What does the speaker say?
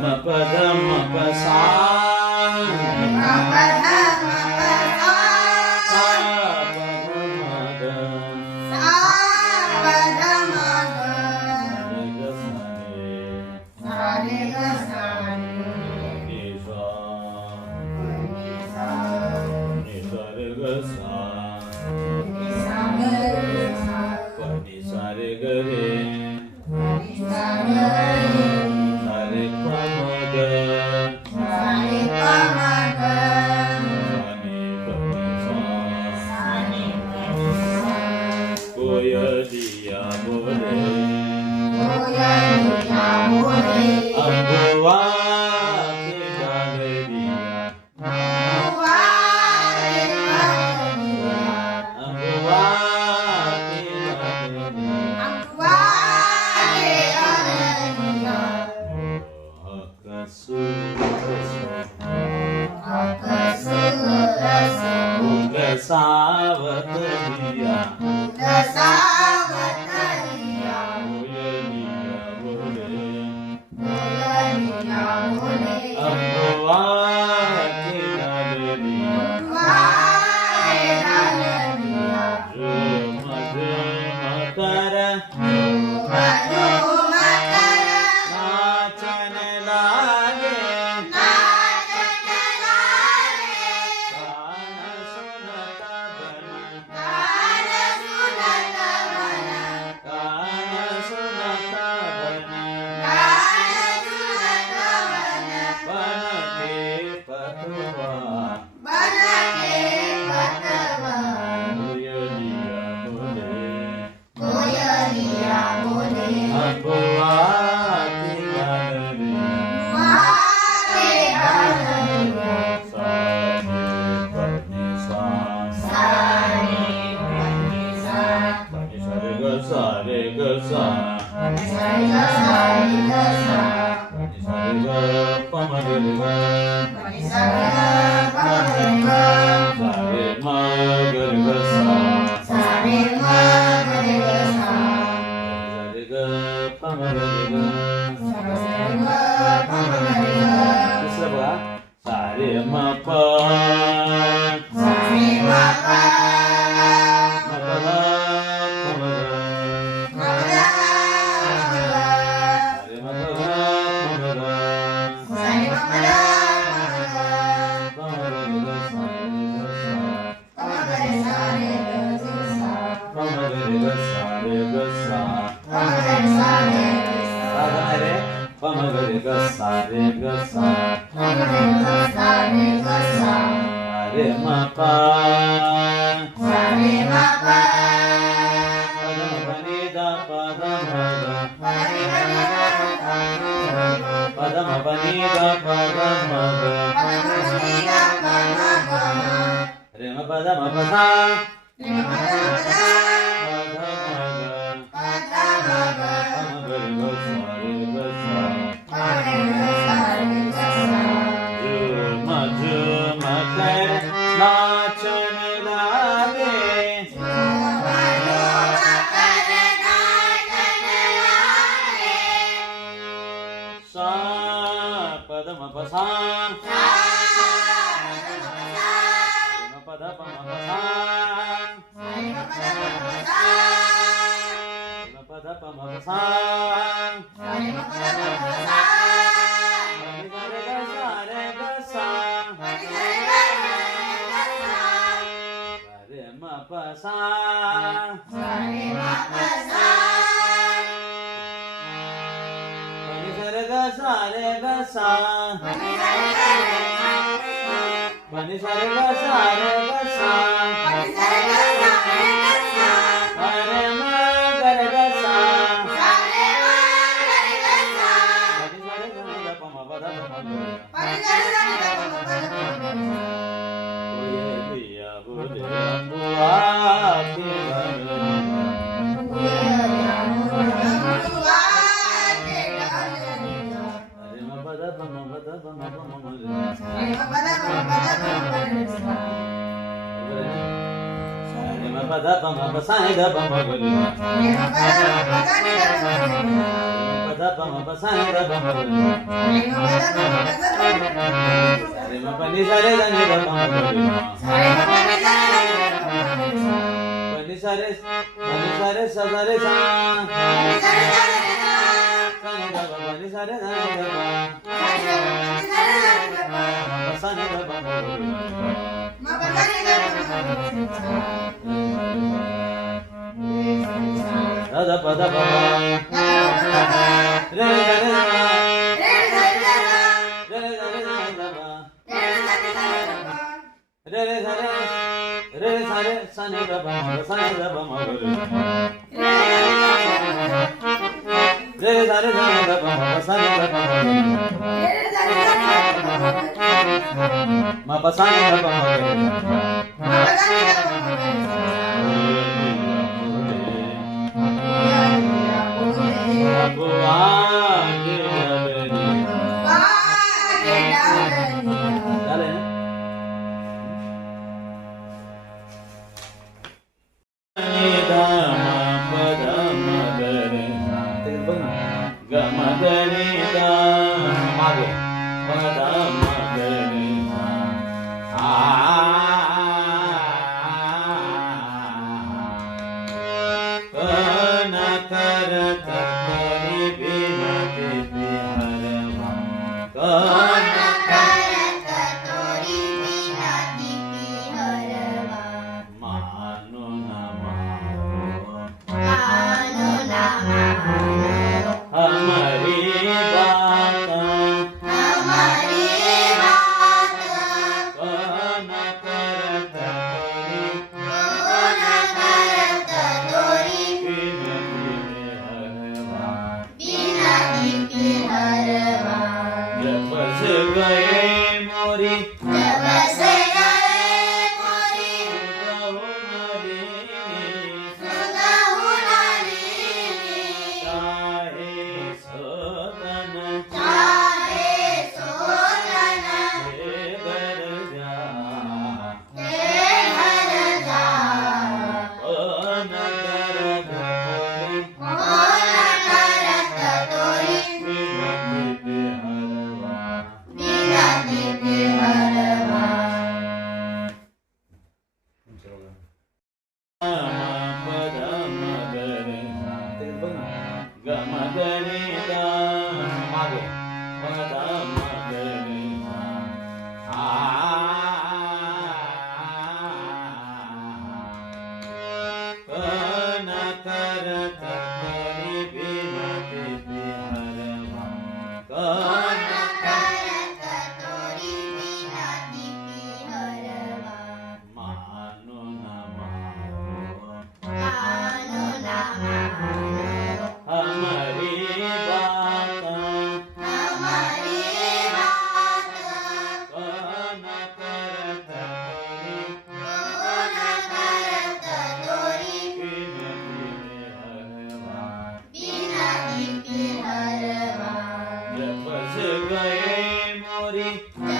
ma pa da ma pa sa ma pa da ma pa sa sa pa da ma ga sa pa da ma ga sa re ga sa re sa re ga sa ni sa re ga sa ni sa ga sa pa ni sa re ga re ni sa ga re sa re pa ma ga sa re pa ma ga sa ni pa ni sa sa ni pa ni sa koya diya bole koya diya bole ambuwa ke gale diya ambuwa ke gale diya ambuwa ke gale diya ambuwa ke gale diya akasuraso ugasavatiya ugasavatiya koya diya bole koya diya bole ambuwa ke gale diya ambuwa ke gale diya juma juma kara juma juma kara नाचन लागे नाचन लागे गान सुनता बन गान सुनत मन गान सुनता बन गान सुनत मन बन के पतवा बन के पतवा कोयलिया बोले कोयलिया बोले अबुआ की गानरी मारे गालिया सारे पत्नी सा सारे बनी सा पनी सारे ग सारे गा सा पनी सारे ग पमगरे ग बनी सारे पारे गा सारे मगरे ग सा सारे मगरे गा सा सारे ग पमगरे ग सारे गा पमगरे गा तीसरा बघा सारे म प सारे मा पा म प ध प म ग मगरा मगरा सारे म प ध प म ग सारे मगरा मगरा प म ग रे ग सा पमगरे सारे गा सा प म ग रे ग सा रे ग सा पमगरे सारे गा सा रे प म ग रे ग सा रे ग सा पमगरे गा सारे गा सा रे म प सारे मा पा प ध म प नि ध प ध म ग परे बनी प ध म प नि ध प ध म ग पमगरे गा पमगा रे म प ध म प सा रे मा पा दा प ध म ग पा दा मगा प म ग रे ग सा रे ग सा परे गा सारे गा सा झूम झूम कर नाचन लागे झूमा झूमा कर नाचन लागे सा पद म प सा सा म प ध प म प सा सारे मा पा दा मा सा म प ध प म प सा सारे मा पा दा मा सा रे ग रे ग सा रे ग सा परे गा गा सा रे म प सा सारे मा पा सा रे ग सा रे ग सा परे गा गा सा पनी सा रे ग सा रे ग सा परे सारे गा सा रे गा सा रे म ग रे ग सा सारे मा रे गा सा पनी सा रे ग रे प म प ध प म ग परे गा गा गा मा पा दा मा गा कोयलिया बोले अबुआ के गानरी कोयलिया बोले अबुआ के गालिया रे म प ध प म प ध प म प म ग सारे मा पा दा मा पा दा मा पा दा सा रे म प ध प म प सा नि ध प म ग रे सारे मा पा दा मा पा दा नि दा मा गा प ध दा प म प सा नि दा प म ग रे म प नि सा रे दा नि दा प म ग रे प नि सा रे सा सा रे सा सा नि दा प नि सा रे दा नि दा प सा नि दा प म ग रे दा दा प दा प रे रे रे रे रे सा रे सा नि दा प म ग सा नि दा प म ग रे रे सा रे दा नि दा प म ग सा नि दा प म ग म प सा नि दा प म ग रे गए मोरी